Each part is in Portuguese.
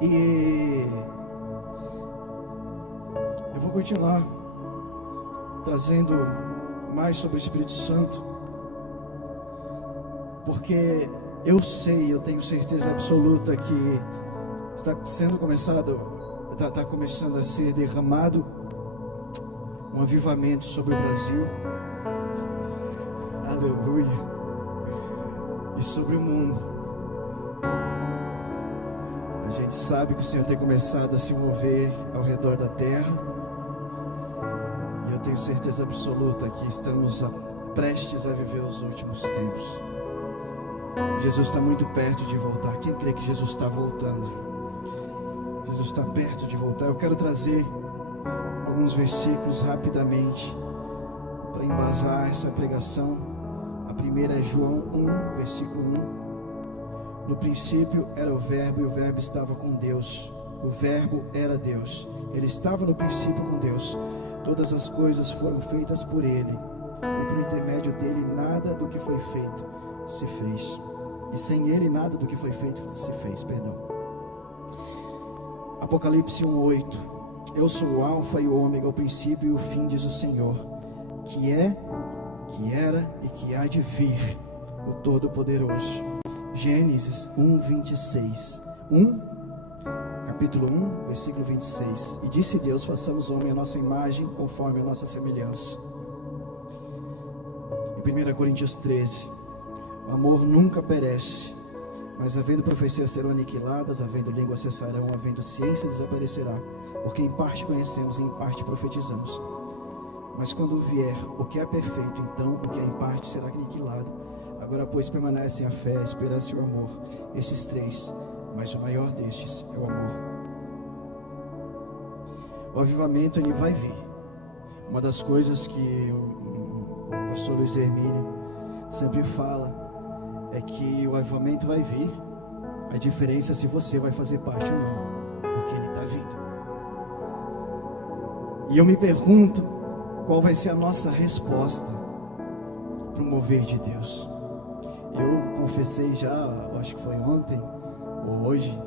E eu vou continuar trazendo mais sobre o Espírito Santo, porque eu sei, eu tenho certeza absoluta que está começando a ser derramado um avivamento sobre o Brasil, aleluia, e sobre o mundo. A gente sabe que o Senhor tem começado a se mover ao redor da terra, e eu tenho certeza absoluta que estamos prestes a viver os últimos tempos. Jesus está muito perto de voltar. Quem crê que Jesus está voltando? Jesus está perto de voltar. Eu quero trazer alguns versículos rapidamente para embasar essa pregação. A primeira é João 1, versículo 1. No princípio era o Verbo, e o Verbo estava com Deus. O Verbo era Deus. Ele estava no princípio com Deus. Todas as coisas foram feitas por Ele, e por intermédio dele nada do que foi feito se fez. E sem Ele nada do que foi feito se fez, perdão. Apocalipse 1:8. Eu sou o Alfa e o Ômega, o princípio e o fim, diz o Senhor, que é, que era e que há de vir, o Todo-Poderoso. Gênesis 1:26. Capítulo 1, versículo 26. E disse Deus: façamos homem à nossa imagem, conforme a nossa semelhança. Em 1 Coríntios 13. O amor nunca perece, mas havendo profecias serão aniquiladas, havendo língua cessarão, havendo ciência desaparecerá, porque em parte conhecemos e em parte profetizamos. Mas quando vier o que é perfeito, então o que é em parte será aniquilado. Agora, pois, permanecem a fé, a esperança e o amor, esses três, mas o maior destes é o amor. O avivamento, ele vai vir. Uma das coisas que o pastor Luiz Hermínio sempre fala é que o avivamento vai vir. A diferença é se você vai fazer parte ou não, porque ele está vindo. E eu me pergunto, qual vai ser a nossa resposta para o mover de Deus? Eu confessei já, acho que foi ontem ou hoje,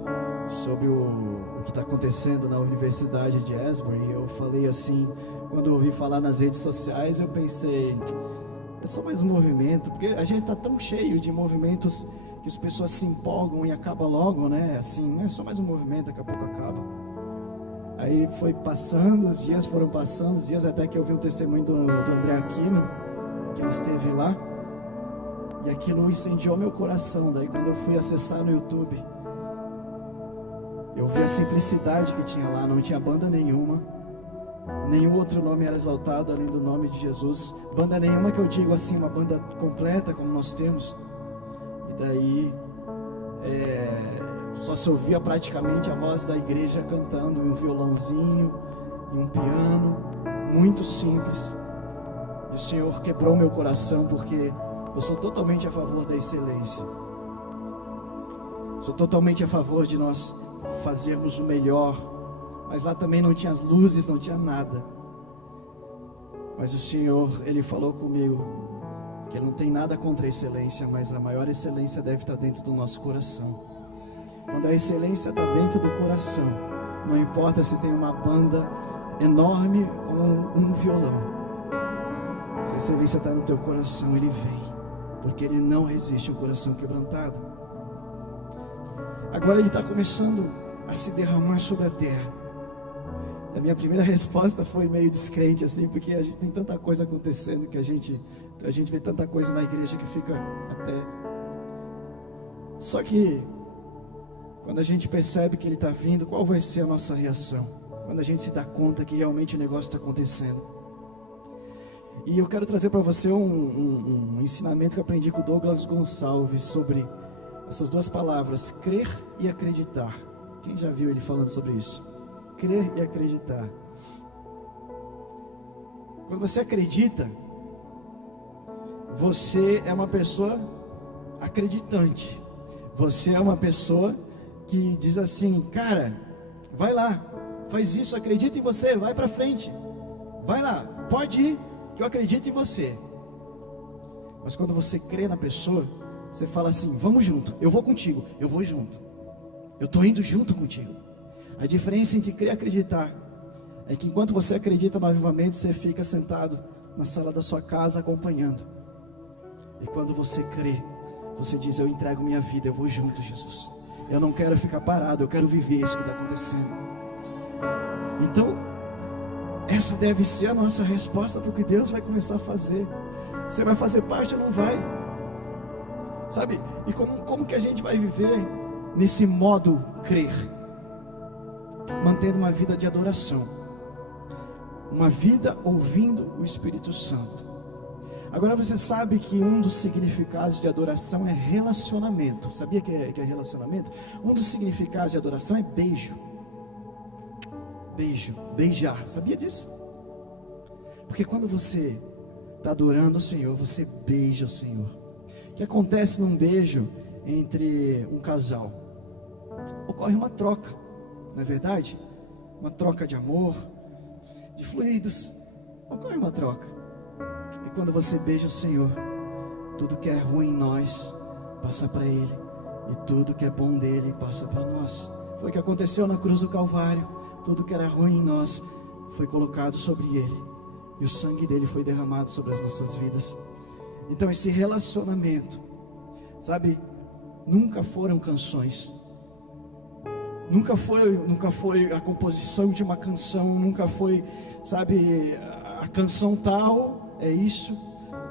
sobre o que está acontecendo na Universidade de Asbury. E eu falei assim, quando eu ouvi falar nas redes sociais, eu pensei, é só mais um movimento, porque a gente está tão cheio de movimentos que as pessoas se empolgam e acaba logo, né? Assim, é só mais um movimento, daqui a pouco acaba. Aí foi passando, os dias foram passando, os dias, até que eu vi o testemunho do André Aquino, que ele esteve lá, e aquilo incendiou meu coração. Daí quando eu fui acessar no YouTube, eu vi a simplicidade que tinha lá, não tinha banda nenhuma, nenhum outro nome era exaltado além do nome de Jesus. Banda nenhuma que eu digo assim, uma banda completa como nós temos. E daí só se ouvia praticamente a voz da igreja cantando, e um violãozinho e um piano, muito simples. E o Senhor quebrou meu coração, porque eu sou totalmente a favor da excelência. Sou totalmente a favor de nós fazermos o melhor. Mas lá também não tinha as luzes, não tinha nada. Mas o Senhor, Ele falou comigo que Ele não tem nada contra a excelência, mas a maior excelência deve estar dentro do nosso coração. Quando a excelência está dentro do coração, não importa se tem uma banda enorme ou um violão. Se a excelência está no teu coração, Ele vem, porque Ele não resiste um coração quebrantado. Agora Ele está começando a se derramar sobre a terra. A minha primeira resposta foi meio descrente, assim, porque a gente tem tanta coisa acontecendo, que a gente vê tanta coisa na igreja que fica até... Só que, quando a gente percebe que Ele está vindo, qual vai ser a nossa reação? Quando a gente se dá conta que realmente o negócio está acontecendo. E eu quero trazer para você um ensinamento que eu aprendi com o Douglas Gonçalves sobre essas duas palavras, crer e acreditar. Quem já viu ele falando sobre isso? Crer e acreditar. Quando você acredita, você é uma pessoa acreditante. Você é uma pessoa que diz assim, cara, vai lá, faz isso, acredita em você, vai para frente, vai lá, pode ir, que eu acredito em você. Mas quando você crê na pessoa, você fala assim, vamos junto, eu vou contigo, eu vou junto. Eu estou indo junto contigo. A diferença entre crer e acreditar é que enquanto você acredita no avivamento, você fica sentado na sala da sua casa acompanhando. E quando você crê, você diz: eu entrego minha vida, eu vou junto, Jesus. Eu não quero ficar parado, eu quero viver isso que está acontecendo. Então, essa deve ser a nossa resposta para o que Deus vai começar a fazer. Você vai fazer parte ou não vai? Sabe? E como que a gente vai viver nesse modo crer? Mantendo uma vida de adoração, uma vida ouvindo o Espírito Santo. Agora você sabe que um dos significados de adoração é relacionamento. Sabia que é relacionamento? Um dos significados de adoração é beijo. Beijo, beijar. Sabia disso? Porque quando você está adorando o Senhor, você beija o Senhor. O que acontece num beijo entre um casal? Ocorre uma troca, não é verdade? Uma troca de amor, de fluidos. Ocorre uma troca. E quando você beija o Senhor, tudo que é ruim em nós passa para Ele, e tudo que é bom dele passa para nós. Foi o que aconteceu na cruz do Calvário. Tudo que era ruim em nós foi colocado sobre Ele, e o sangue dele foi derramado sobre as nossas vidas. Então esse relacionamento, sabe, nunca foram canções, nunca foi a composição de uma canção, nunca foi, sabe, a canção tal, é isso.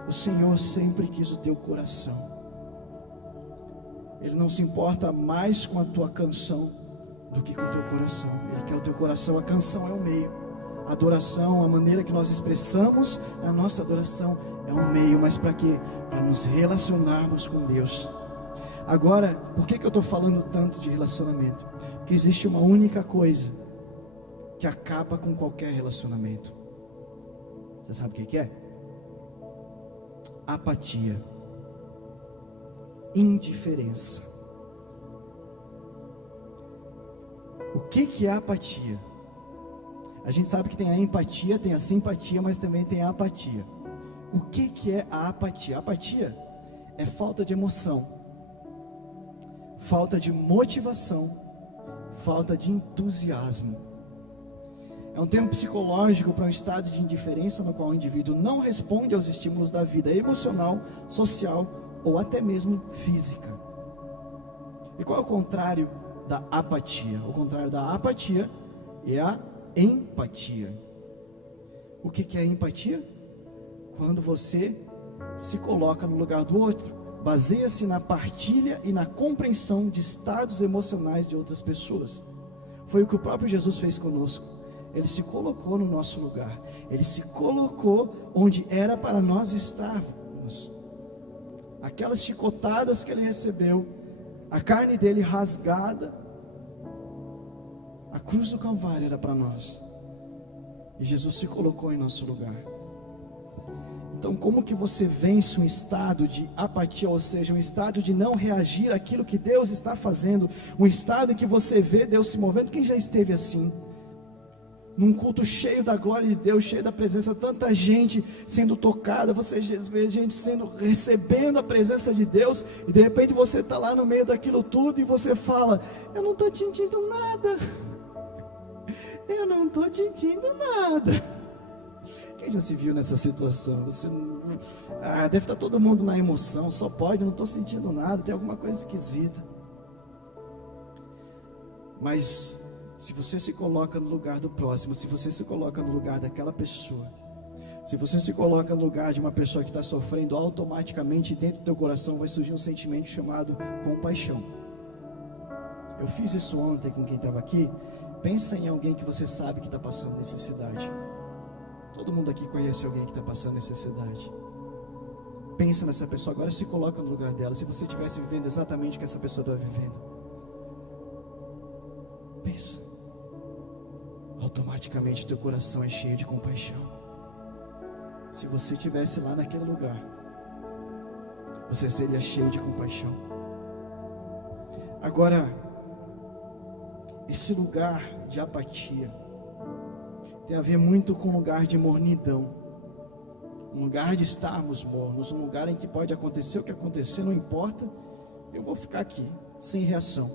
O Senhor sempre quis o teu coração. Ele não se importa mais com a tua canção do que com o teu coração. Ele quer o teu coração. A canção é o meio, a adoração, a maneira que nós expressamos a nossa adoração é um meio, mas para quê? Para nos relacionarmos com Deus. Agora, por que eu estou falando tanto de relacionamento? Porque existe uma única coisa que acaba com qualquer relacionamento. Você sabe o que é? Apatia, indiferença. O que é apatia? A gente sabe que tem a empatia, tem a simpatia, mas também tem a apatia. O que é a apatia? A apatia é falta de emoção, falta de motivação, falta de entusiasmo. É um termo psicológico para um estado de indiferença no qual o indivíduo não responde aos estímulos da vida emocional, social ou até mesmo física. E qual é o contrário da apatia? O contrário da apatia é a empatia. O que é empatia? Quando você se coloca no lugar do outro, baseia-se na partilha e na compreensão de estados emocionais de outras pessoas. Foi o que o próprio Jesus fez conosco. Ele se colocou no nosso lugar. Ele se colocou onde era para nós estarmos. Aquelas chicotadas que ele recebeu, a carne dele rasgada, a cruz do Calvário era para nós. E Jesus se colocou em nosso lugar. Então, como que você vence um estado de apatia, ou seja, um estado de não reagir àquilo que Deus está fazendo, um estado em que você vê Deus se movendo? Quem já esteve assim? Num culto cheio da glória de Deus, cheio da presença, tanta gente sendo tocada, você vê gente recebendo a presença de Deus, e de repente você está lá no meio daquilo tudo, e você fala: eu não estou sentindo nada, eu não estou sentindo nada. Quem já se viu nessa situação? Você deve estar todo mundo na emoção, só pode, não estou sentindo nada, tem alguma coisa esquisita. Mas se você se coloca no lugar do próximo, se você se coloca no lugar daquela pessoa, se você se coloca no lugar de uma pessoa que está sofrendo, automaticamente dentro do teu coração vai surgir um sentimento chamado compaixão. Eu fiz isso ontem com quem estava aqui. Pensa em alguém que você sabe que está passando necessidade. Todo mundo aqui conhece alguém que está passando necessidade. Pensa nessa pessoa, agora se coloca no lugar dela. Se você estivesse vivendo exatamente o que essa pessoa está vivendo, pensa. Automaticamente o teu coração é cheio de compaixão. Se você estivesse lá naquele lugar, você seria cheio de compaixão. Agora, esse lugar de apatia tem a ver muito com um lugar de mornidão, um lugar de estarmos mornos, um lugar em que pode acontecer o que acontecer, não importa, eu vou ficar aqui, sem reação.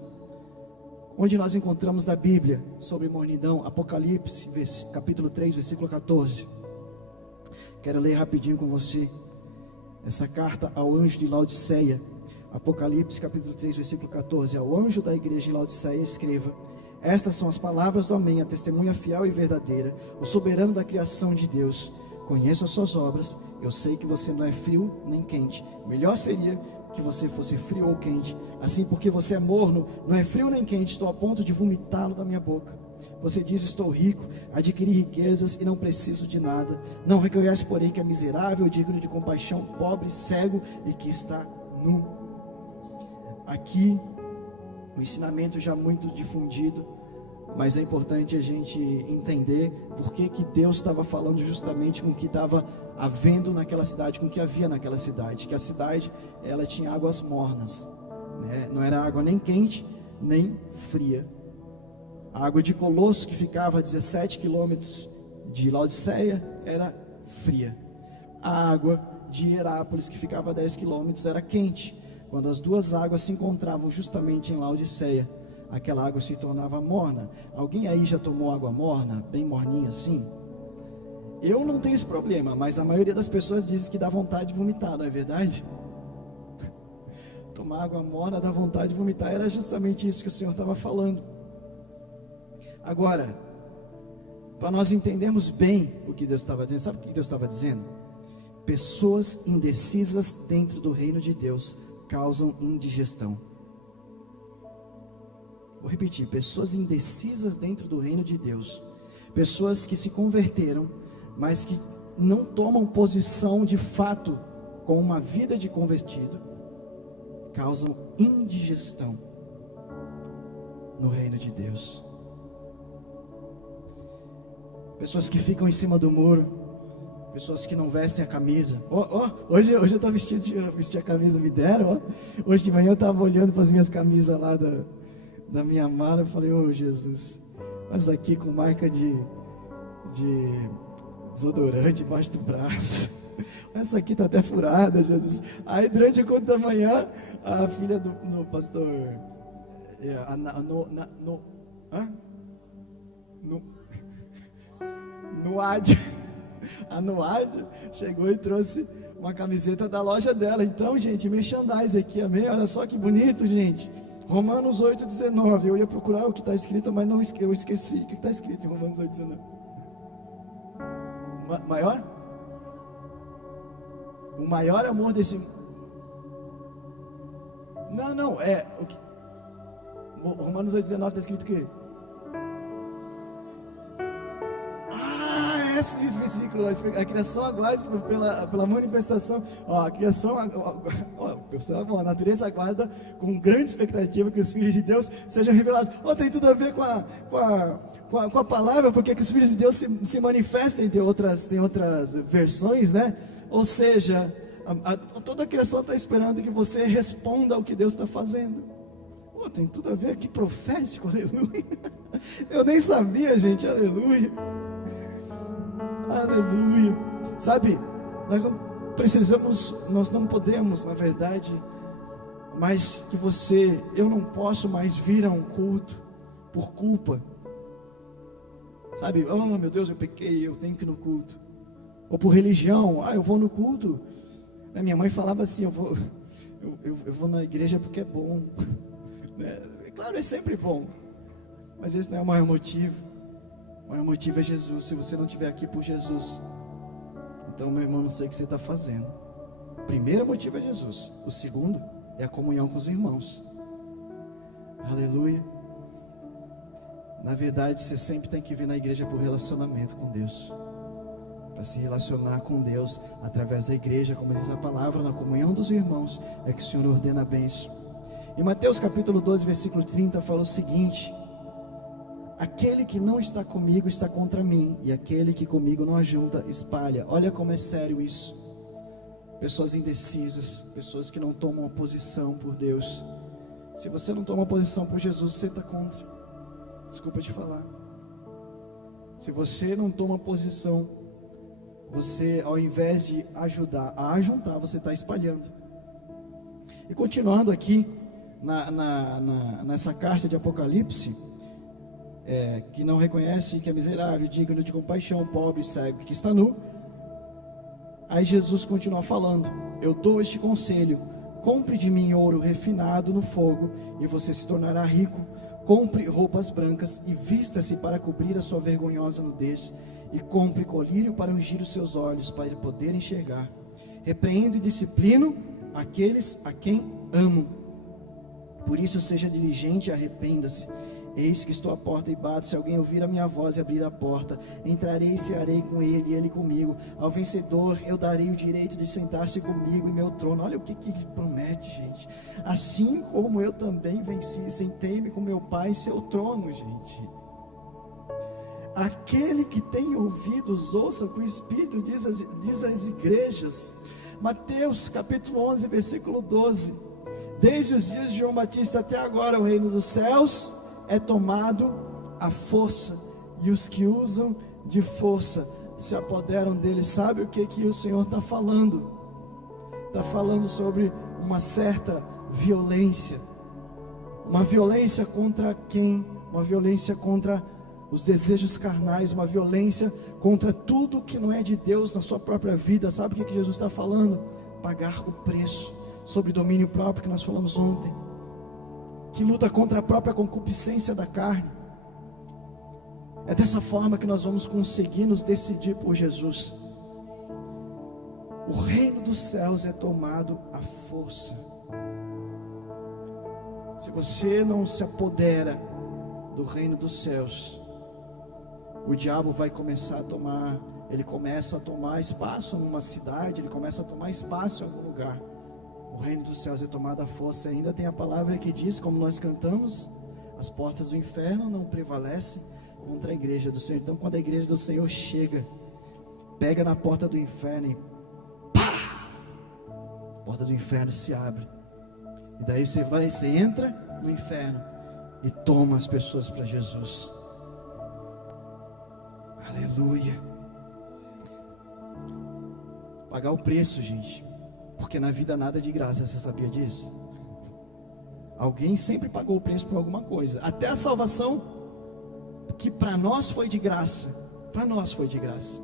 onde nós encontramos na Bíblia sobre mornidão, Apocalipse, capítulo 3, versículo 14. Quero ler rapidinho com você essa carta ao anjo de Laodiceia. Apocalipse, capítulo 3, versículo 14. Ao anjo da igreja de Laodiceia escreva: estas são as palavras do Amém, a testemunha fiel e verdadeira, o soberano da criação de Deus. Conheço as suas obras, eu sei que você não é frio nem quente. Melhor seria que você fosse frio ou quente. Assim, porque você é morno, não é frio nem quente, estou a ponto de vomitá-lo da minha boca. Você diz: estou rico, adquiri riquezas e não preciso de nada. Não reconhece, porém, que é miserável, digno de compaixão, pobre, cego e que está nu. Aqui, um ensinamento já muito difundido, mas é importante a gente entender por que Deus estava falando justamente com o que estava havendo naquela cidade, com o que havia naquela cidade. Que a cidade, ela tinha águas mornas, né? Não era água nem quente, nem fria. A água de Colosso, que ficava a 17 quilômetros de Laodiceia, era fria. A água de Hierápolis, que ficava a 10 quilômetros, era quente. Quando as duas águas se encontravam justamente em Laodiceia, aquela água se tornava morna. Alguém aí já tomou água morna, bem morninha assim? Eu não tenho esse problema, mas a maioria das pessoas diz que dá vontade de vomitar, não é verdade? Tomar água morna dá vontade de vomitar. Era justamente isso que o Senhor estava falando. Agora, para nós entendermos bem o que Deus estava dizendo, sabe o que Deus estava dizendo? Pessoas indecisas dentro do reino de Deus causam indigestão. Vou repetir: pessoas indecisas dentro do reino de Deus, pessoas que se converteram, mas que não tomam posição de fato com uma vida de convertido, causam indigestão no reino de Deus. Pessoas que ficam em cima do muro, pessoas que não vestem a camisa. Hoje eu estou vestido, eu vesti a camisa, me deram. Hoje de manhã eu estava olhando para as minhas camisas lá da minha mala, eu falei: oh Jesus, mas aqui com marca de desodorante embaixo do braço. Essa aqui está até furada, Jesus. Aí durante o culto da manhã, a filha do pastor a Noad chegou e trouxe uma camiseta da loja dela. Então, gente, merchandise aqui, amém? Olha só que bonito, gente. Romanos 8,19. Eu ia procurar o que está escrito, mas eu esqueci. O que está escrito em Romanos 8,19? Maior? O maior amor desse... Não, é... O que... Romanos 8,19 está escrito o quê? Esse versículo: a criação aguarda pela manifestação. A criação, a natureza aguarda com grande expectativa que os filhos de Deus sejam revelados. Tem tudo a ver com a palavra, porque que os filhos de Deus se manifestem. Tem outras versões, né? Ou seja, toda a criação está esperando que você responda ao que Deus está fazendo. Tem tudo a ver, que profético, aleluia. Eu nem sabia, gente, aleluia. Aleluia. Sabe, nós não podemos, na verdade, mais que eu não posso mais vir a um culto por culpa. Sabe, meu Deus, eu pequei, eu tenho que ir no culto. Ou por religião, eu vou no culto. Minha mãe falava assim: eu vou na igreja porque é bom. Claro, é sempre bom, mas esse não é o maior motivo. O maior motivo é Jesus. Se você não estiver aqui por Jesus, então, meu irmão, não sei o que você está fazendo. O primeiro motivo é Jesus. O segundo é a comunhão com os irmãos. Aleluia. Na verdade, você sempre tem que vir na igreja por relacionamento com Deus. Para se relacionar com Deus através da igreja, como diz a palavra, na comunhão dos irmãos, é que o Senhor ordena a bênção. Em Mateus capítulo 12, versículo 30, fala o seguinte: aquele que não está comigo está contra mim, e aquele que comigo não ajunta, espalha. Olha como é sério isso. Pessoas indecisas, pessoas que não tomam uma posição por Deus. Se você não toma uma posição por Jesus, você está contra. Desculpa te falar. Se você não toma posição, você, ao invés de ajudar a ajuntar, você está espalhando. E continuando aqui, nessa carta de Apocalipse, que não reconhece que é miserável, digno de compaixão, pobre, cego, que está nu. Aí Jesus continua falando: eu dou este conselho: compre de mim ouro refinado no fogo, e você se tornará rico. Compre roupas brancas e vista-se para cobrir a sua vergonhosa nudez, e compre colírio para ungir os seus olhos, para poder enxergar. Repreendo e disciplino aqueles a quem amo. Por isso seja diligente e arrependa-se. Eis que estou à porta e bato. Se alguém ouvir a minha voz e abrir a porta, entrarei e cearei com ele e ele comigo. Ao vencedor eu darei o direito de sentar-se comigo em meu trono. Olha o que ele promete, gente. Assim como eu também venci, sentei-me com meu Pai em seu trono, gente. Aquele que tem ouvidos, ouça o que o Espírito diz às igrejas. Mateus capítulo 11, versículo 12. Desde os dias de João Batista até agora, o reino dos céus é tomado à força, e os que usam de força se apoderam dele. Sabe o que o Senhor está falando? Está falando sobre uma certa violência. Uma violência contra quem? Uma violência contra os desejos carnais, uma violência contra tudo que não é de Deus na sua própria vida. Sabe o que Jesus está falando? Pagar o preço sobre domínio próprio, que nós falamos ontem, que luta contra a própria concupiscência da carne. É dessa forma que nós vamos conseguir nos decidir por Jesus. O reino dos céus é tomado à força. Se você não se apodera do reino dos céus, o diabo vai começar a tomar, ele começa a tomar espaço numa cidade, ele começa a tomar espaço em algum lugar. O reino dos céus é tomado à força. Ainda tem a palavra que diz, como nós cantamos: as portas do inferno não prevalecem contra a igreja do Senhor. Então, quando a igreja do Senhor chega, pega na porta do inferno e pá! A porta do inferno se abre. E daí você entra no inferno e toma as pessoas para Jesus. Aleluia. Pagar o preço, gente. Porque na vida nada é de graça, você sabia disso? Alguém sempre pagou o preço por alguma coisa. Até a salvação, que para nós foi de graça. Para nós foi de graça.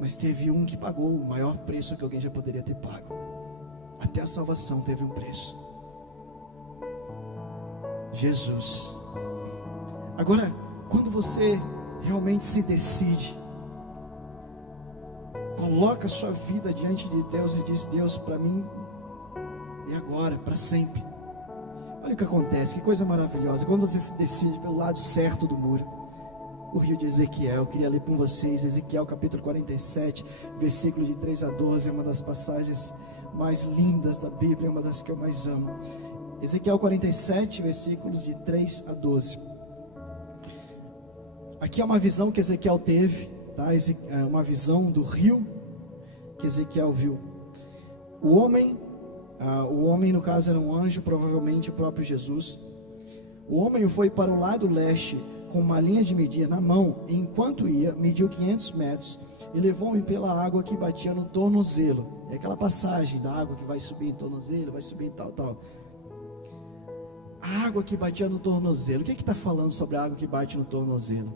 Mas teve um que pagou o maior preço que alguém já poderia ter pago. Até a salvação teve um preço. Jesus. Agora, quando você realmente se decide, coloca a sua vida diante de Deus e diz: Deus, para mim e agora, para sempre. Olha o que acontece, que coisa maravilhosa. Quando você se decide pelo lado certo do muro. O rio de Ezequiel, eu queria ler com vocês Ezequiel capítulo 47, versículos de 3 a 12, é uma das passagens mais lindas da Bíblia, é uma das que eu mais amo. Ezequiel 47, versículos de 3 a 12. Aqui é uma visão que Ezequiel teve, tá? É uma visão do rio que Ezequiel viu. O homem no caso era um anjo, provavelmente o próprio Jesus. O homem foi para o lado leste com uma linha de medir na mão, e enquanto ia, mediu 500 metros e levou-me pela água que batia no tornozelo. É aquela passagem da água que vai subir em tornozelo, vai subir em tal. A água que batia no tornozelo. O que está falando sobre a água que bate no tornozelo?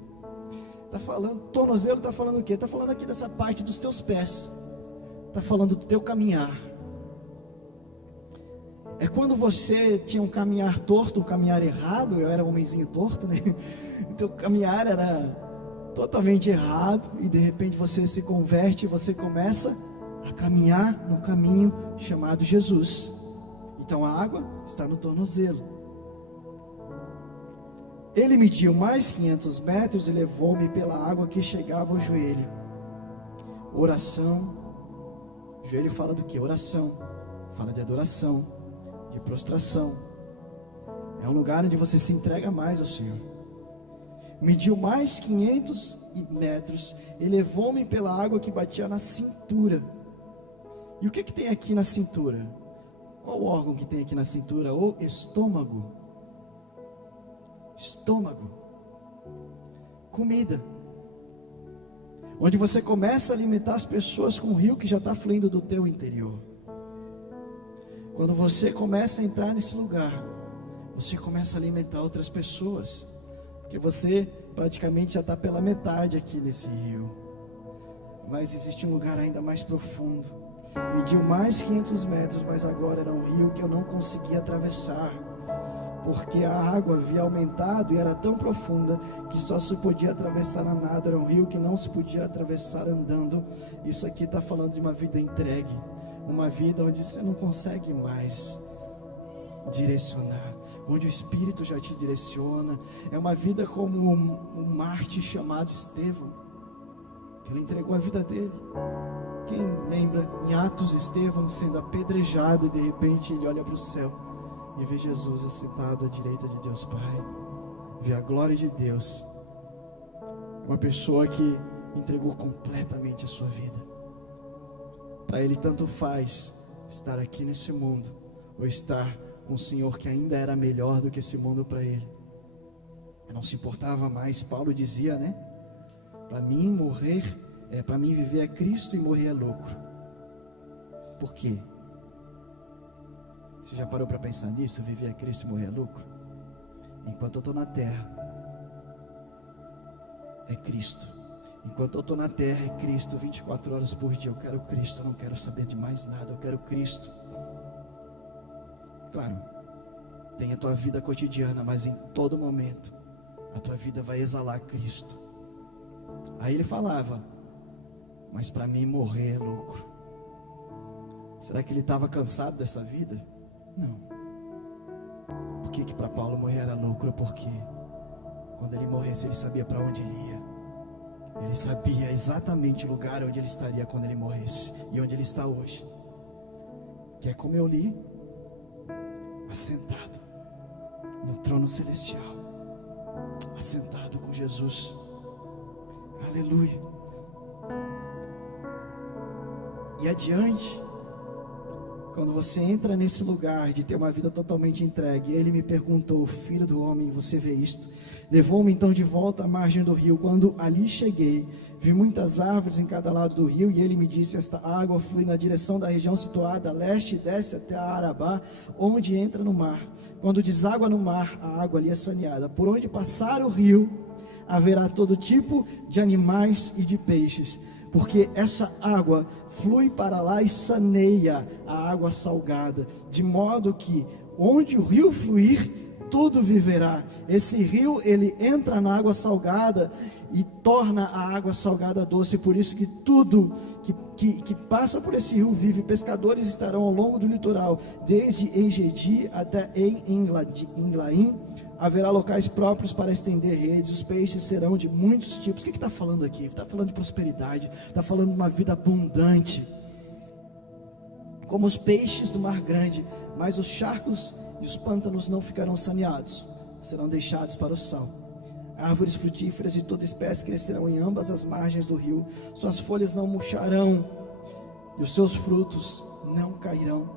Está falando, tornozelo está falando o quê? Está falando aqui dessa parte dos teus pés. Está falando do teu caminhar. É quando você tinha um caminhar torto, um caminhar errado. Eu era um homenzinho torto, né? Então o caminhar era totalmente errado. E de repente você se converte e você começa a caminhar no caminho chamado Jesus. Então a água está no tornozelo. Ele mediu mais 500 metros e levou-me pela água que chegava ao joelho. Oração. O joelho fala do que? Oração. Fala de adoração, de prostração. É um lugar onde você se entrega mais ao Senhor. Mediu mais 500 metros e levou-me pela água que batia na cintura. E o que tem aqui na cintura? Qual órgão que tem aqui na cintura? O estômago. Estômago. Comida. Onde você começa a alimentar as pessoas com o rio que já está fluindo do teu interior. Quando você começa a entrar nesse lugar, você começa a alimentar outras pessoas, porque você praticamente já está pela metade aqui nesse rio, mas existe um lugar ainda mais profundo, mediu mais 500 metros, mas agora era um rio que eu não conseguia atravessar, porque a água havia aumentado e era tão profunda que só se podia atravessar a nado. Era um rio que não se podia atravessar andando. Isso aqui está falando de uma vida entregue, uma vida onde você não consegue mais direcionar, onde o Espírito já te direciona. É uma vida como um mártir chamado Estevão, que ele entregou a vida dele. Quem lembra em Atos, Estevão sendo apedrejado, e de repente ele olha para o céu e vê Jesus assentado à direita de Deus Pai, vê a glória de Deus. Uma pessoa que entregou completamente a sua vida. Para ele tanto faz estar aqui nesse mundo ou estar com o Senhor, que ainda era melhor do que esse mundo para ele. Não se importava mais. Paulo dizia, né? Para mim morrer para mim viver é Cristo e morrer é lucro. Por quê? Você já parou para pensar nisso? Viver é Cristo e morrer é lucro? Enquanto eu estou na terra, é Cristo. Enquanto eu estou na terra, é Cristo 24 horas por dia. Eu quero Cristo, eu não quero saber de mais nada. Eu quero Cristo. Claro, tem a tua vida cotidiana, mas em todo momento a tua vida vai exalar Cristo. Aí ele falava, mas para mim morrer é lucro. Será que ele estava cansado dessa vida? Não. Por que para Paulo morrer era lucro? Porque quando ele morresse, ele sabia para onde ele ia. Ele sabia exatamente o lugar onde ele estaria quando ele morresse, e onde ele está hoje, que é como eu li, assentado no trono celestial, assentado com Jesus. Aleluia. E adiante, quando você entra nesse lugar de ter uma vida totalmente entregue, ele me perguntou, filho do homem, você vê isto? Levou-me então de volta à margem do rio. Quando ali cheguei, vi muitas árvores em cada lado do rio, e ele me disse, esta água flui na direção da região situada a leste e desce até a Arabá, onde entra no mar. Quando deságua no mar, a água ali é saneada. Por onde passar o rio, haverá todo tipo de animais e de peixes, porque essa água flui para lá e saneia a água salgada, de modo que onde o rio fluir, tudo viverá. Esse rio, ele entra na água salgada e torna a água salgada doce. Por isso que tudo que passa por esse rio vive. Pescadores estarão ao longo do litoral, desde Engedi até Englaim. Haverá locais próprios para estender redes. Os peixes serão de muitos tipos. O que está falando aqui? Está falando de prosperidade. Está falando de uma vida abundante, como os peixes do mar grande. Mas os charcos e os pântanos não ficarão saneados, serão deixados para o sal. Árvores frutíferas de toda espécie crescerão em ambas as margens do rio. Suas folhas não murcharão e os seus frutos não cairão.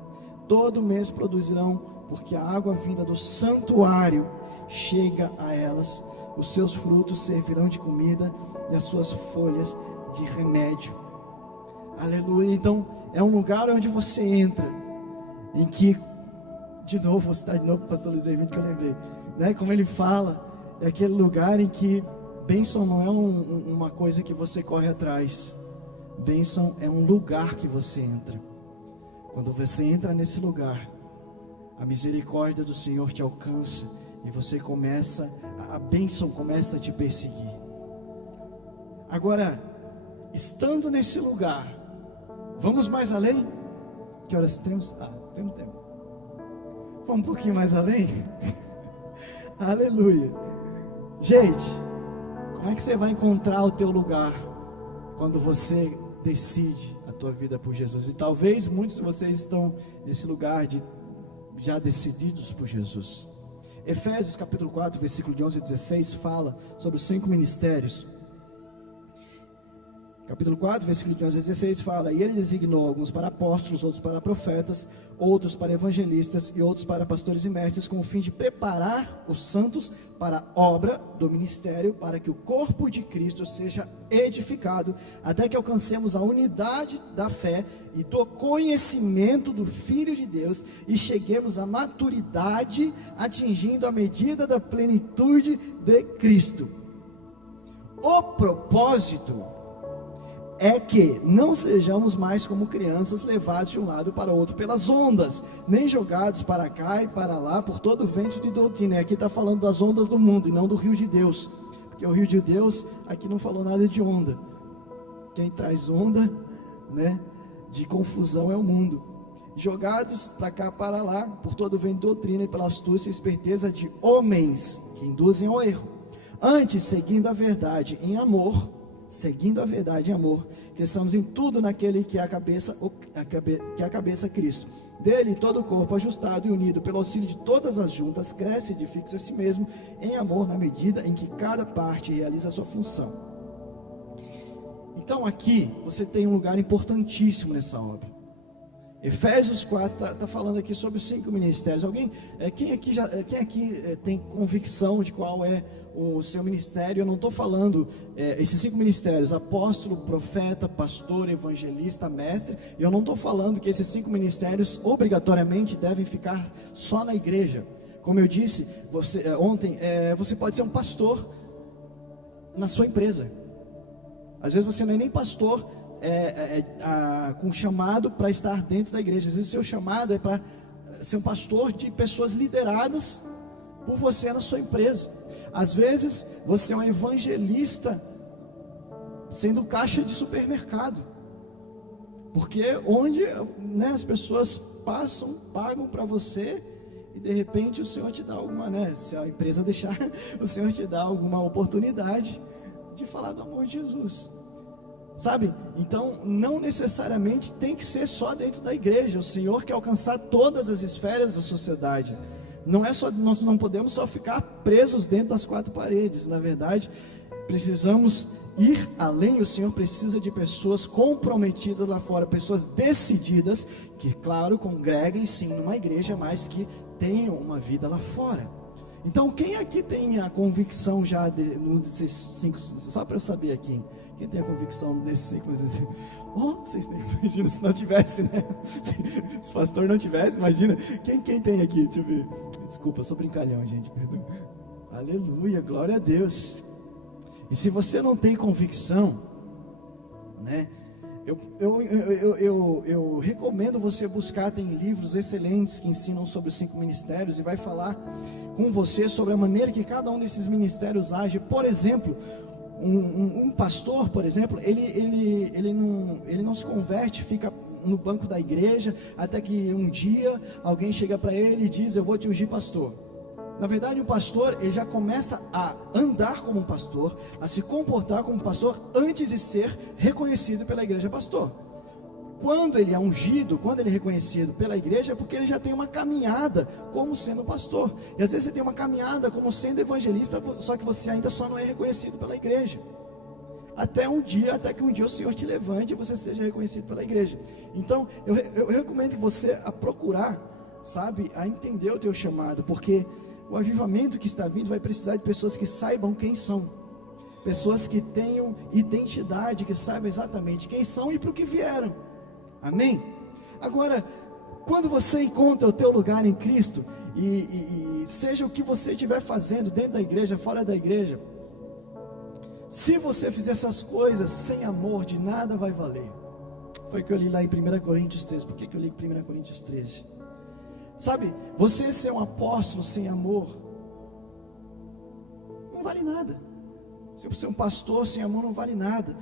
Todo mês produzirão, porque a água vinda do santuário chega a elas. Os seus frutos servirão de comida e as suas folhas de remédio. Aleluia. Então é um lugar onde você entra, em que, de novo, vou citar de novo para o pastor Luiz Hermínio, que eu lembrei, né? Como ele fala, é aquele lugar em que bênção não é uma coisa que você corre atrás. Bênção é um lugar que você entra. Quando você entra nesse lugar, a misericórdia do Senhor te alcança e você começa, a bênção começa a te perseguir. Agora, estando nesse lugar, vamos mais além? Que horas temos? Temos tempo. Vamos um pouquinho mais além? Aleluia. Gente, como é que você vai encontrar o teu lugar quando você decide a tua vida por Jesus? E talvez muitos de vocês estão nesse lugar já decididos por Jesus. Efésios capítulo 4, versículo de 11 a 16 fala sobre os 5 ministérios. Capítulo 4, versículo de 11 a 16 fala: e ele designou alguns para apóstolos, outros para profetas, outros para evangelistas e outros para pastores e mestres, com o fim de preparar os santos para a obra do ministério, para que o corpo de Cristo seja edificado, até que alcancemos a unidade da fé e do conhecimento do Filho de Deus, e cheguemos à maturidade, atingindo a medida da plenitude de Cristo. O propósito é que não sejamos mais como crianças, levados de um lado para o outro pelas ondas, nem jogados para cá e para lá por todo o vento de doutrina. E aqui está falando das ondas do mundo e não do rio de Deus, porque o rio de Deus aqui não falou nada de onda. Quem traz onda, né, de confusão é o mundo. Jogados para cá para lá por todo o vento de doutrina e pela astúcia e esperteza de homens que induzem ao erro. Antes, seguindo a verdade em amor, cresçamos em tudo naquele que é a cabeça, Cristo. Dele todo o corpo ajustado e unido pelo auxílio de todas as juntas cresce e edifica-se a si mesmo em amor, na medida em que cada parte realiza a sua função. Então aqui você tem um lugar importantíssimo nessa obra. Efésios 4 está falando aqui sobre os 5 ministérios. Quem aqui tem convicção de qual é o seu ministério? Eu não estou falando esses 5 ministérios: apóstolo, profeta, pastor, evangelista, mestre. Eu não estou falando que esses 5 ministérios obrigatoriamente devem ficar só na igreja. Como eu disse ontem, você pode ser um pastor na sua empresa. Às vezes você não é nem pastor com chamado para estar dentro da igreja. Às vezes o seu chamado é para ser um pastor de pessoas lideradas por você na sua empresa. Às vezes você é um evangelista sendo caixa de supermercado, porque onde, né, as pessoas passam, pagam para você, e de repente o Senhor te dá alguma, se a empresa deixar, o Senhor te dá alguma oportunidade de falar do amor de Jesus. Sabe? Então não necessariamente tem que ser só dentro da igreja. O Senhor quer alcançar todas as esferas da sociedade. Nós não podemos só ficar presos dentro das 4 paredes. Na verdade, precisamos ir além. O Senhor precisa de pessoas comprometidas lá fora, pessoas decididas, que claro, congreguem sim numa igreja, mas que tenham uma vida lá fora. Então quem aqui tem a convicção já desses 5, só para eu saber aqui, quem tem a convicção desses 5? Vocês têm, imagina se não tivesse, né? Se o pastor não tivesse, imagina. Quem tem aqui? Deixa eu ver. Desculpa, eu sou brincalhão, gente, perdão. Aleluia, glória a Deus. E se você não tem convicção, né? Eu recomendo você buscar, tem livros excelentes que ensinam sobre os 5 ministérios, e vai falar com você sobre a maneira que cada um desses ministérios age. Por exemplo, um pastor, por exemplo, ele não se converte, fica no banco da igreja, até que um dia alguém chega para ele e diz: eu vou te ungir pastor. Na verdade, o pastor, ele já começa a andar como um pastor, a se comportar como um pastor, antes de ser reconhecido pela igreja pastor. Quando ele é ungido, quando ele é reconhecido pela igreja, é porque ele já tem uma caminhada como sendo pastor. E às vezes você tem uma caminhada como sendo evangelista, só que você ainda só não é reconhecido pela igreja. Até que um dia o Senhor te levante e você seja reconhecido pela igreja. Então, eu recomendo você a procurar, sabe, a entender o teu chamado, porque o avivamento que está vindo vai precisar de pessoas que saibam quem são, pessoas que tenham identidade, que saibam exatamente quem são e para o que vieram. Amém? Agora, quando você encontra o teu lugar em Cristo, e seja o que você estiver fazendo dentro da igreja, fora da igreja, se você fizer essas coisas sem amor, de nada vai valer. Foi o que eu li lá em 1 Coríntios 13. Por que eu li 1 Coríntios 13? Sabe, você ser um apóstolo sem amor não vale nada. Se você é um pastor sem amor, não vale nada.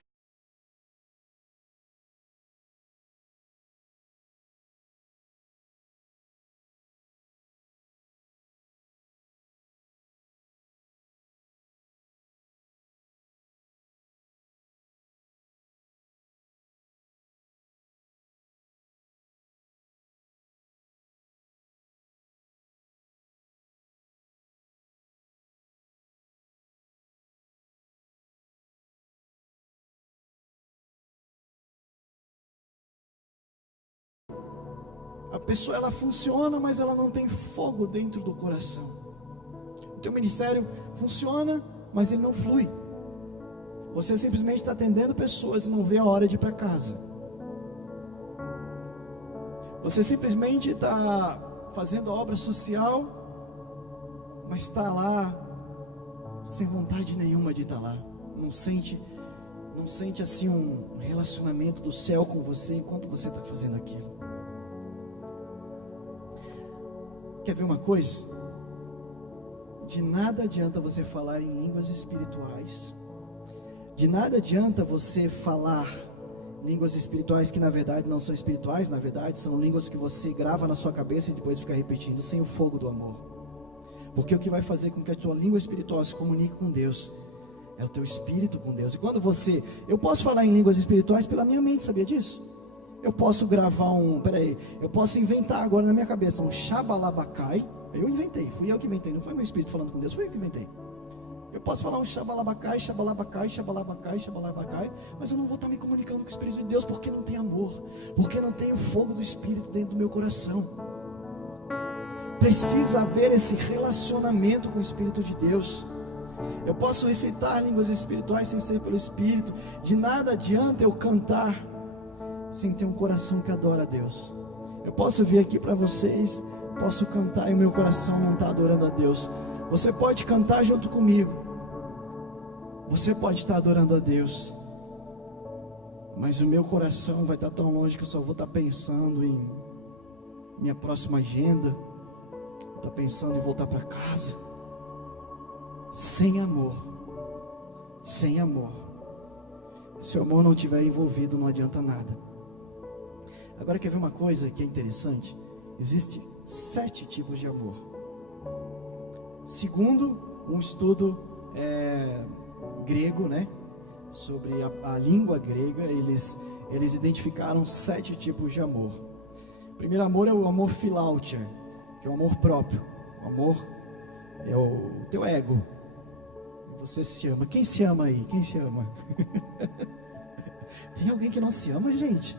pessoa ela funciona, mas ela não tem fogo dentro do coração. O teu ministério funciona, mas ele não flui. Você simplesmente está atendendo pessoas e não vê a hora de ir para casa. Você simplesmente está fazendo a obra social, mas está lá sem vontade nenhuma de estar lá. Não sente assim um relacionamento do céu com você enquanto você está fazendo aquilo. Quer ver uma coisa? De nada adianta você falar em línguas espirituais. De nada adianta você falar línguas espirituais que na verdade não são espirituais, na verdade são línguas que você grava na sua cabeça e depois fica repetindo, sem o fogo do amor. Porque o que vai fazer com que a tua língua espiritual se comunique com Deus é o teu espírito com Deus. E quando eu posso falar em línguas espirituais pela minha mente, sabia disso? Eu posso gravar eu posso inventar agora na minha cabeça um Shabalabacai. Eu inventei, fui eu que inventei, não foi meu espírito falando com Deus, fui eu que inventei. Eu posso falar um Shabalabacai, Shabalabacai, Shabalabacai, Shabalabacai, mas eu não vou estar me comunicando com o Espírito de Deus, porque não tem amor, porque não tem o fogo do Espírito dentro do meu coração. Precisa haver esse relacionamento com o Espírito de Deus. Eu posso recitar línguas espirituais sem ser pelo Espírito. De nada adianta eu cantar sem ter um coração que adora a Deus. Eu posso vir aqui para vocês, posso cantar e o meu coração não está adorando a Deus. Você pode cantar junto comigo, você pode estar adorando a Deus, mas o meu coração vai estar tão longe que eu só vou estar pensando em minha próxima agenda, vou estar pensando em voltar para casa. Sem amor. Se o amor não estiver envolvido, não adianta nada. Agora quer ver uma coisa que é interessante? Existem 7 tipos de amor. Segundo um estudo grego, né, sobre a língua grega, eles identificaram 7 tipos de amor. O primeiro amor é o amor philautia, que é o amor próprio. O amor é o teu ego. Você se ama. Quem se ama aí? Quem se ama? Tem alguém que não se ama, gente?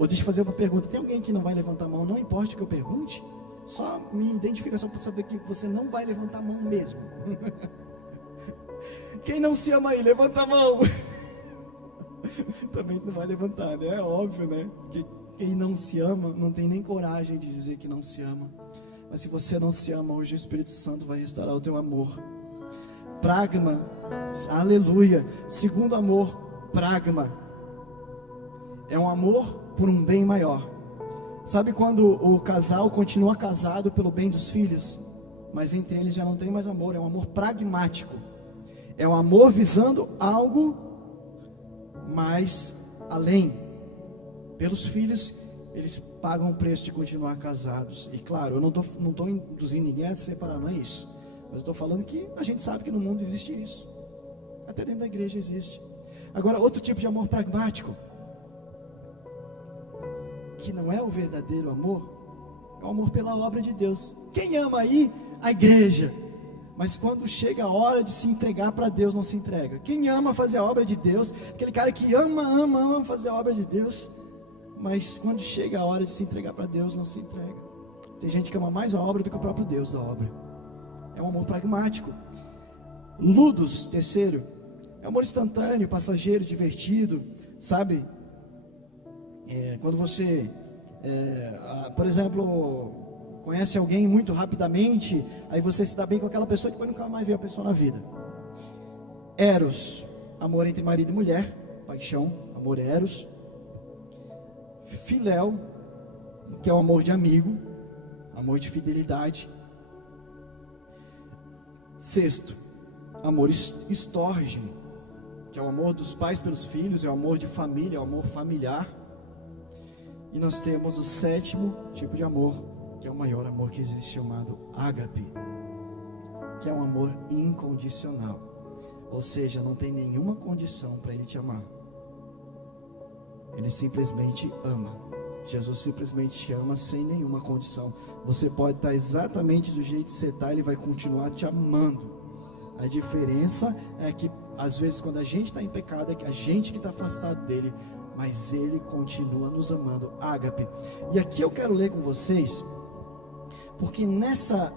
Ou deixa eu fazer uma pergunta. Tem alguém que não vai levantar a mão? Não importa o que eu pergunte. Só me identifica, só para saber que você não vai levantar a mão mesmo. Quem não se ama aí? Levanta a mão. Também não vai levantar, né? É óbvio, né? Porque quem não se ama não tem nem coragem de dizer que não se ama. Mas se você não se ama, hoje o Espírito Santo vai restaurar o teu amor. Pragma, aleluia. Segundo amor, pragma, é um amor por um bem maior. Sabe quando o casal continua casado pelo bem dos filhos, mas entre eles já não tem mais amor? É um amor pragmático. É um amor visando algo mais além. Pelos filhos, eles pagam o preço de continuar casados. E claro, eu não estou induzindo ninguém a se separar, não é isso. Mas eu estou falando que a gente sabe que no mundo existe isso. Até dentro da igreja existe. Agora, outro tipo de amor pragmático, que não é o verdadeiro amor, é o amor pela obra de Deus. Quem ama aí? A igreja. Mas quando chega a hora de se entregar para Deus, não se entrega. Quem ama fazer a obra de Deus? Aquele cara que ama fazer a obra de Deus, mas quando chega a hora de se entregar para Deus, não se entrega. Tem gente que ama mais a obra do que o próprio Deus da obra. É um amor pragmático. Ludos, terceiro, é amor instantâneo, passageiro, divertido, sabe? Quando você, por exemplo, conhece alguém muito rapidamente, aí você se dá bem com aquela pessoa e depois nunca mais vê a pessoa na vida. Eros, amor entre marido e mulher, paixão, amor eros. Filéu, que é o amor de amigo, amor de fidelidade. Sexto, amor estorge, que é o amor dos pais pelos filhos, é o amor de família, é o amor familiar. E nós temos o 7º tipo de amor, que é o maior amor que existe, chamado ágape, que é um amor incondicional. Ou seja, não tem nenhuma condição para ele te amar. Ele simplesmente ama. Jesus simplesmente te ama sem nenhuma condição. Você pode estar exatamente do jeito que você está, Ele vai continuar te amando. A diferença é que às vezes quando a gente está em pecado, é que a gente que está afastado dele. mas Ele continua nos amando. Ágape. E aqui eu quero ler com vocês, porque nessa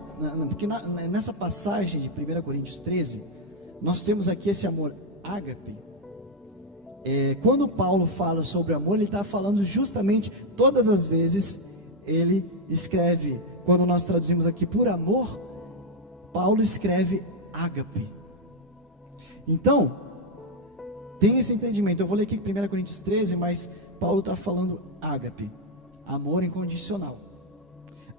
passagem de 1 Coríntios 13, nós temos aqui esse amor ágape. Quando Paulo fala sobre amor, ele está falando justamente, todas as vezes, ele escreve, quando nós traduzimos aqui por amor, Paulo escreve ágape. Então, tem esse entendimento. Eu vou ler aqui 1 Coríntios 13, mas Paulo está falando ágape, amor incondicional.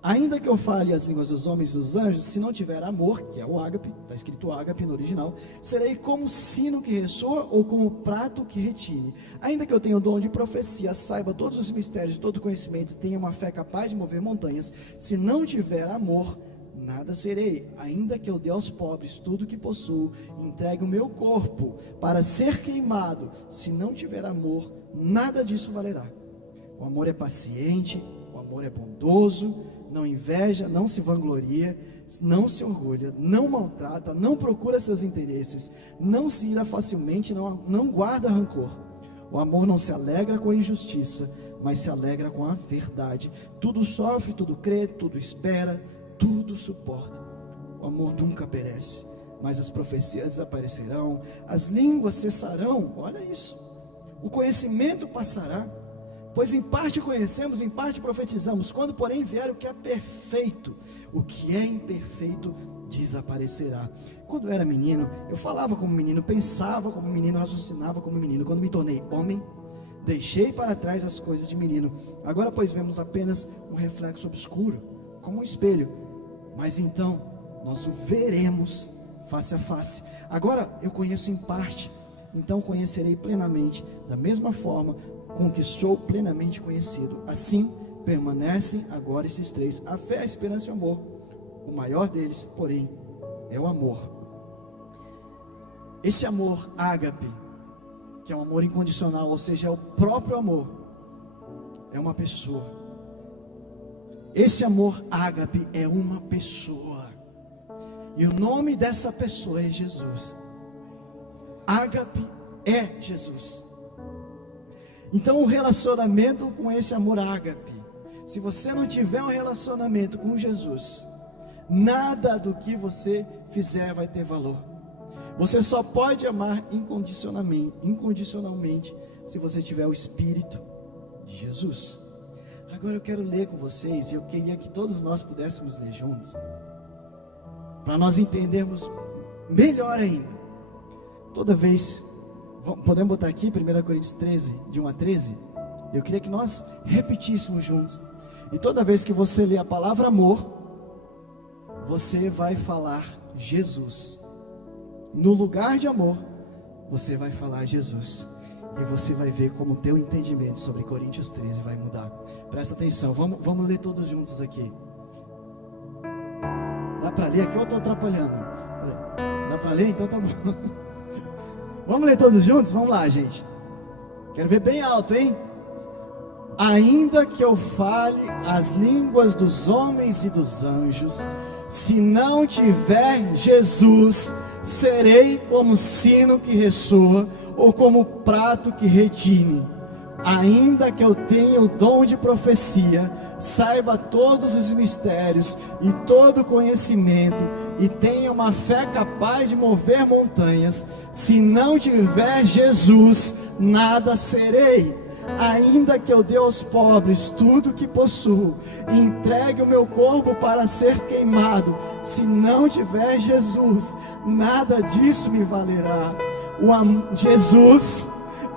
Ainda que eu fale as línguas dos homens e dos anjos, se não tiver amor, que é o ágape, está escrito ágape no original, serei como sino que ressoa ou como prato que retine. Ainda que eu tenha o dom de profecia, saiba todos os mistérios, todo conhecimento, tenha uma fé capaz de mover montanhas, se não tiver amor, nada serei. Ainda que eu dê aos pobres tudo que possuo, entregue o meu corpo para ser queimado, se não tiver amor, nada disso valerá. O amor é paciente, o amor é bondoso, não inveja, não se vangloria, não se orgulha, não maltrata, não procura seus interesses, não se ira facilmente, não guarda rancor. O amor não se alegra com a injustiça, mas se alegra com a verdade. Tudo sofre, tudo crê, tudo espera, tudo suporta. O amor nunca perece, mas as profecias desaparecerão, as línguas cessarão. Olha isso. O conhecimento passará, pois em parte conhecemos, em parte profetizamos. Quando porém vier o que é perfeito, o que é imperfeito desaparecerá. Quando eu era menino, eu falava como menino, pensava como menino, raciocinava como menino. Quando me tornei homem, deixei para trás as coisas de menino. Agora pois vemos apenas um reflexo obscuro, como um espelho, mas então nós o veremos face a face. Agora eu conheço em parte, então conhecerei plenamente, da mesma forma com que sou plenamente conhecido. Assim permanecem agora esses três: a fé, a esperança e o amor. O maior deles, porém, é o amor. Esse amor ágape, que é um amor incondicional, ou seja, é o próprio amor, é uma pessoa. Esse amor ágape é uma pessoa, e o nome dessa pessoa é Jesus. Ágape é Jesus. Então o relacionamento com esse amor ágape, se você não tiver um relacionamento com Jesus, nada do que você fizer vai ter valor. Você só pode amar incondicionalmente se você tiver o Espírito de Jesus. Agora eu quero ler com vocês, e eu queria que todos nós pudéssemos ler juntos, para nós entendermos melhor ainda. Toda vez, podemos botar aqui 1 Coríntios 13, de 1 a 13, eu queria que nós repetíssemos juntos. E toda vez que você ler a palavra amor, você vai falar Jesus. No lugar de amor, você vai falar Jesus. E você vai ver como o teu entendimento sobre Coríntios 13 vai mudar. Presta atenção, vamos ler todos juntos aqui. Dá para ler aqui ou eu estou atrapalhando? Dá para ler? Então tá bom. Vamos ler todos juntos? Vamos lá, gente. Quero ver bem alto, hein? Ainda que eu fale as línguas dos homens e dos anjos, se não tiver Jesus, serei como sino que ressoa ou como prato que retine. Ainda que eu tenha o dom de profecia, saiba todos os mistérios e todo conhecimento, e tenha uma fé capaz de mover montanhas, se não tiver Jesus, nada serei. Ainda que eu dê aos pobres tudo que possuo, e entregue o meu corpo para ser queimado, se não tiver Jesus, nada disso me valerá. Jesus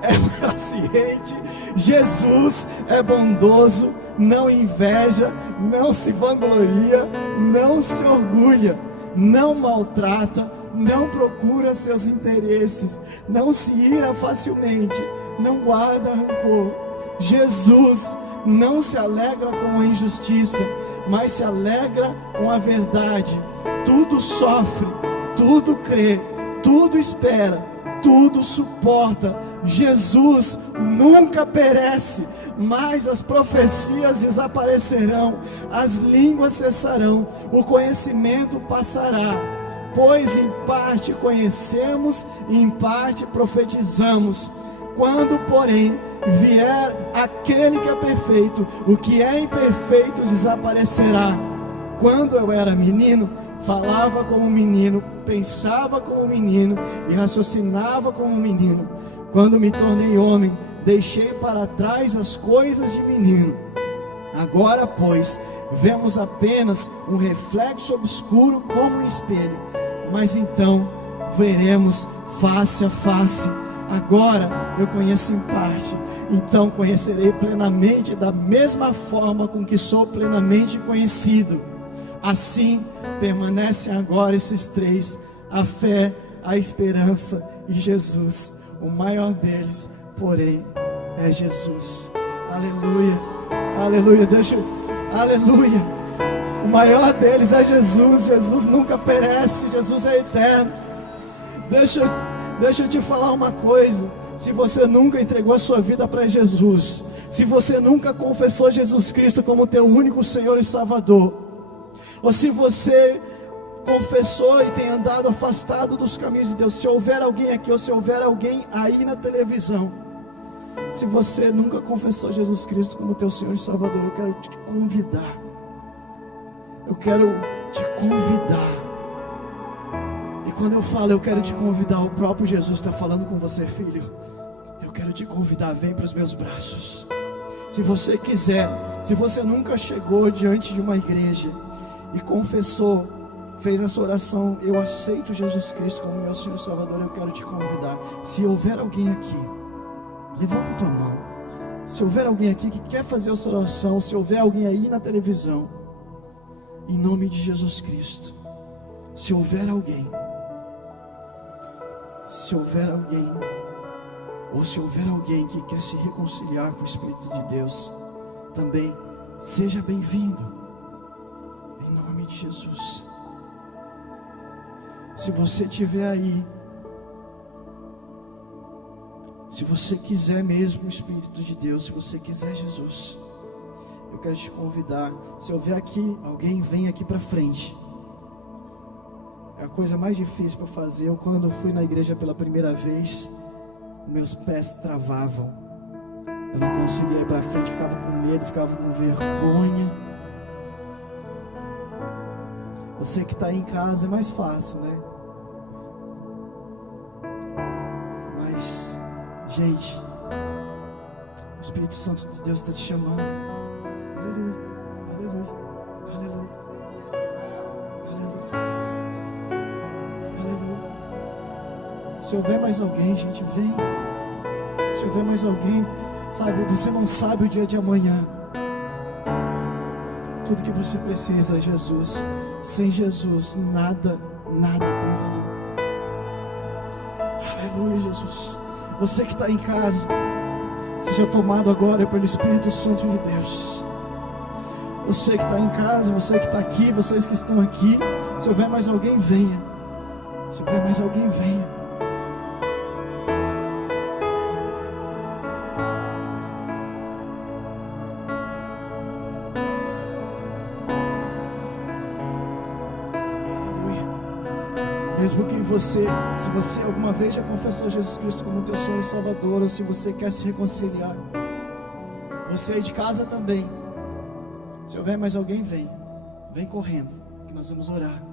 é paciente, Jesus é bondoso, não inveja, não se vangloria, não se orgulha, não maltrata, não procura seus interesses, não se ira facilmente, não guarda rancor. Jesus não se alegra com a injustiça, mas se alegra com a verdade. Tudo sofre, tudo crê, tudo espera, tudo suporta. Jesus nunca perece, mas as profecias desaparecerão, as línguas cessarão, o conhecimento passará. Pois em parte conhecemos e em parte profetizamos. Quando, porém, vier aquele que é perfeito, o que é imperfeito desaparecerá. Quando eu era menino, falava como menino, pensava como menino e raciocinava como menino. Quando me tornei homem, deixei para trás as coisas de menino. Agora, pois, vemos apenas um reflexo obscuro como um espelho, mas então veremos face a face. Agora eu conheço em parte, então conhecerei plenamente, da mesma forma com que sou plenamente conhecido. Assim permanecem agora esses três: a fé, a esperança e Jesus. O maior deles, porém, é Jesus. Aleluia, aleluia, aleluia. O maior deles é Jesus. Jesus nunca perece, Jesus é eterno. Deixa eu te falar uma coisa. Se você nunca entregou a sua vida para Jesus, se você nunca confessou Jesus Cristo como teu único Senhor e Salvador, ou se você confessou e tem andado afastado dos caminhos de Deus, se houver alguém aqui, ou se houver alguém aí na televisão, se você nunca confessou Jesus Cristo como teu Senhor e Salvador, eu quero te convidar. Eu quero te convidar. E quando eu falo eu quero te convidar, o próprio Jesus está falando com você: filho, eu quero te convidar, vem para os meus braços. Se você quiser, se você nunca chegou diante de uma igreja e confessou, fez essa oração: eu aceito Jesus Cristo como meu Senhor e Salvador, eu quero te convidar. Se houver alguém aqui, levanta a tua mão. Se houver alguém aqui que quer fazer essa oração, se houver alguém aí na televisão, em nome de Jesus Cristo, se houver alguém, ou se houver alguém que quer se reconciliar com o Espírito de Deus, também seja bem-vindo, em nome de Jesus. Se você estiver aí, se você quiser mesmo o Espírito de Deus, se você quiser Jesus, eu quero te convidar. Se houver aqui alguém, vem aqui para frente. É a coisa mais difícil para fazer. Eu, quando fui na igreja pela primeira vez, meus pés travavam. Eu não conseguia ir para frente, ficava com medo, ficava com vergonha. Você que está em casa é mais fácil, né? Mas, gente, o Espírito Santo de Deus está te chamando. Aleluia, aleluia, aleluia, aleluia, aleluia. Se houver mais alguém, gente, vem. Se houver mais alguém, sabe, você não sabe o dia de amanhã. Tudo que você precisa é Jesus. Sem Jesus, nada tem valor. Aleluia, Jesus. Você que está em casa, seja tomado agora pelo Espírito Santo de Deus. Você que está em casa, você que está aqui, vocês que estão aqui, se houver mais alguém, venha. Se houver mais alguém, venha. Mesmo que se você alguma vez já confessou Jesus Cristo como teu Senhor e Salvador, ou se você quer se reconciliar, você aí de casa também, se houver mais alguém, vem correndo, que nós vamos orar.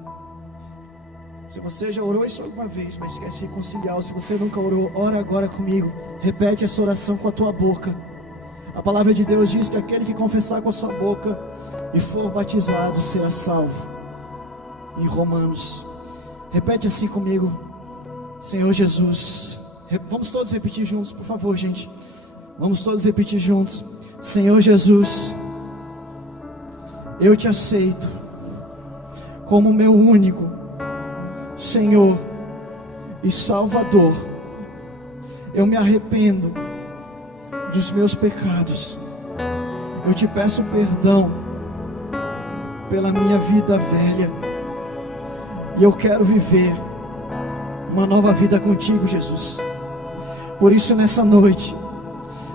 Se você já orou isso alguma vez, mas quer se reconciliar, ou se você nunca orou, ora agora comigo, repete essa oração com a tua boca. A palavra de Deus diz que aquele que confessar com a sua boca e for batizado será salvo. Em Romanos, repete assim comigo: Senhor Jesus. Vamos todos repetir juntos, por favor, gente. Vamos todos repetir juntos. Senhor Jesus, eu te aceito como meu único Senhor e Salvador. Eu me arrependo dos meus pecados. Eu te peço perdão pela minha vida velha. E eu quero viver uma nova vida contigo, Jesus. Por isso, nessa noite,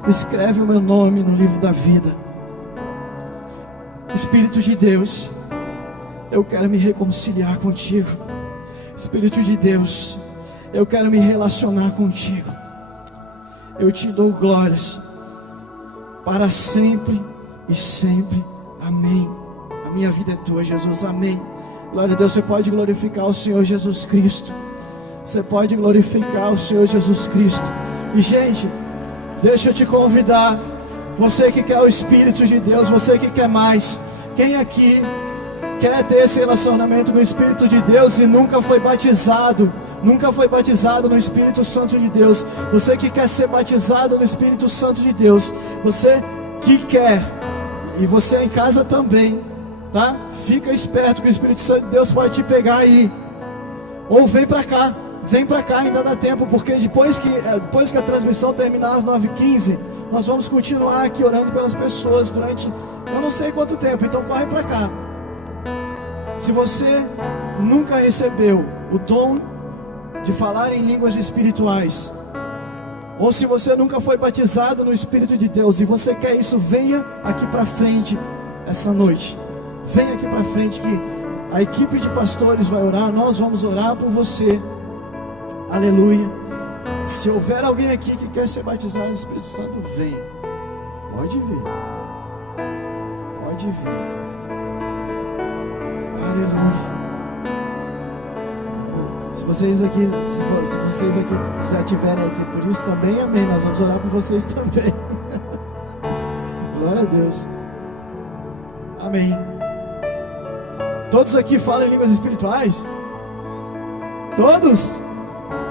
escreve o meu nome no livro da vida. Espírito de Deus, eu quero me reconciliar contigo. Espírito de Deus, eu quero me relacionar contigo. eu te dou glórias, para sempre e sempre, amém. A minha vida é tua, Jesus, amém. Glória a Deus. Você pode glorificar o Senhor Jesus Cristo, você pode glorificar o Senhor Jesus Cristo. E gente, deixa eu te convidar, você que quer o Espírito de Deus, você que quer mais, quem aqui quer ter esse relacionamento com o Espírito de Deus e nunca foi batizado no Espírito Santo de Deus, você que quer ser batizado no Espírito Santo de Deus, você que quer, e você em casa também, tá? Fica esperto que o Espírito Santo de Deus pode te pegar aí, ou vem para cá, ainda dá tempo, porque depois que a transmissão terminar às 9h15, nós vamos continuar aqui orando pelas pessoas durante, eu não sei quanto tempo, então corre para cá. Se você nunca recebeu o dom de falar em línguas espirituais, ou se você nunca foi batizado no Espírito de Deus e você quer isso, venha aqui para frente essa noite. Venha aqui para frente que a equipe de pastores vai orar, nós vamos orar por você. Aleluia. Se houver alguém aqui que quer ser batizado no Espírito Santo, venha. Pode vir. Pode vir. Aleluia. Se vocês aqui já estiverem aqui por isso também, amém. Nós vamos orar por vocês também. Glória a Deus. Amém. Todos aqui falam em línguas espirituais? Todos?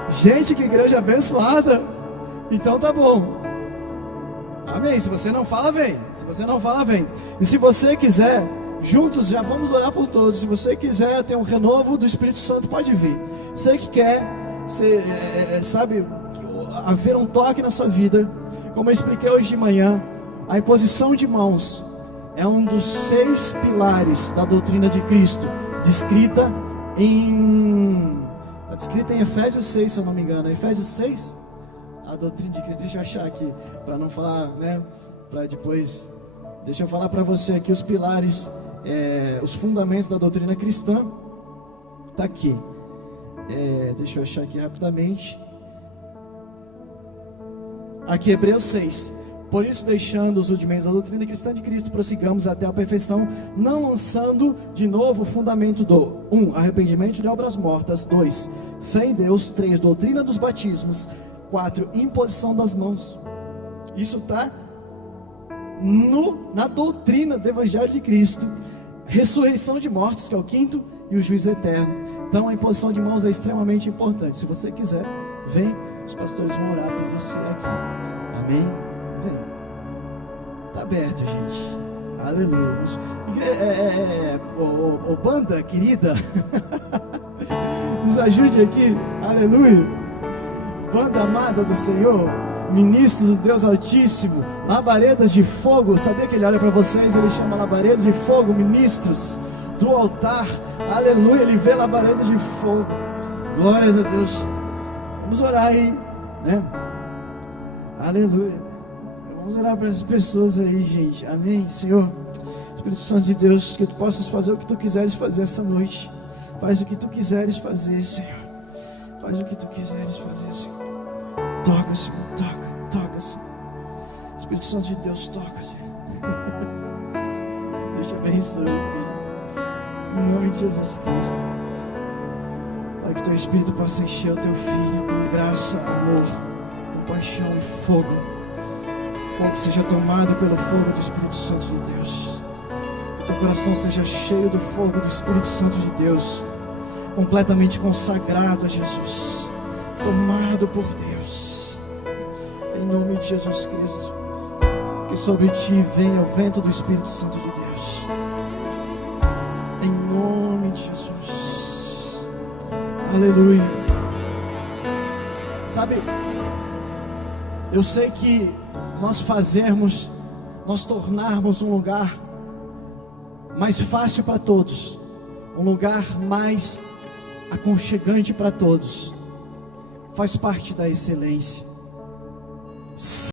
Gente, que igreja abençoada. Então tá bom. Amém. Se você não fala, vem. Se você não fala, vem. E se você quiser, juntos já vamos orar por todos. Se você quiser ter um renovo do Espírito Santo, pode vir. Você que quer, sabe, haver um toque na sua vida, como eu expliquei hoje de manhã, a imposição de mãos é um dos 6 pilares da doutrina de Cristo, descrita em Efésios 6, se eu não me engano. Efésios 6, a doutrina de Cristo. Deixa eu achar aqui, para não falar, né, para depois. Deixa eu falar para você aqui os pilares, os fundamentos da doutrina cristã. Está aqui. Deixa eu achar aqui rapidamente. Aqui, Hebreus 6. Por isso, deixando os rudimentos da doutrina cristã de Cristo, prossigamos até a perfeição, não lançando de novo o fundamento do 1. Arrependimento de obras mortas. 2. Fé em Deus. 3. Doutrina dos batismos. 4. Imposição das mãos. Isso está na doutrina do Evangelho de Cristo. Ressurreição de mortos, que é o 5º, e o juízo eterno. Então a imposição de mãos é extremamente importante. Se você quiser, vem, os pastores vão orar por você aqui. Amém? Vem. Está aberto, gente. Aleluia. Banda querida, nos ajude aqui. Aleluia. Banda amada do Senhor, ministros do Deus Altíssimo, labaredas de fogo. Sabia que ele olha para vocês, ele chama labaredas de fogo, ministros do altar. Aleluia, ele vê labaredas de fogo. Glórias a Deus. Vamos orar aí, né? Aleluia. Vamos orar para as pessoas aí, gente. Amém, Senhor. Espírito Santo de Deus, que tu possas fazer o que tu quiseres fazer essa noite. Faz o que tu quiseres fazer, Senhor. Faz o que tu quiseres fazer, Senhor. Toca, Senhor, toca, Senhor. Espírito Santo de Deus, toca, Senhor. Deixa eu abençoar, Filho. Em nome de Jesus Cristo. Pai, que teu Espírito possa encher o teu Filho com graça, amor, compaixão e fogo. Fogo seja tomado pelo fogo do Espírito Santo de Deus. Que teu coração seja cheio do fogo do Espírito Santo de Deus, completamente consagrado a Jesus, tomado por Deus. Em nome de Jesus Cristo, que sobre ti venha o vento do Espírito Santo de Deus. Em nome de Jesus. Aleluia. Sabe, eu sei que nós tornarmos um lugar mais fácil para todos, um lugar mais aconchegante para todos, faz parte da excelência.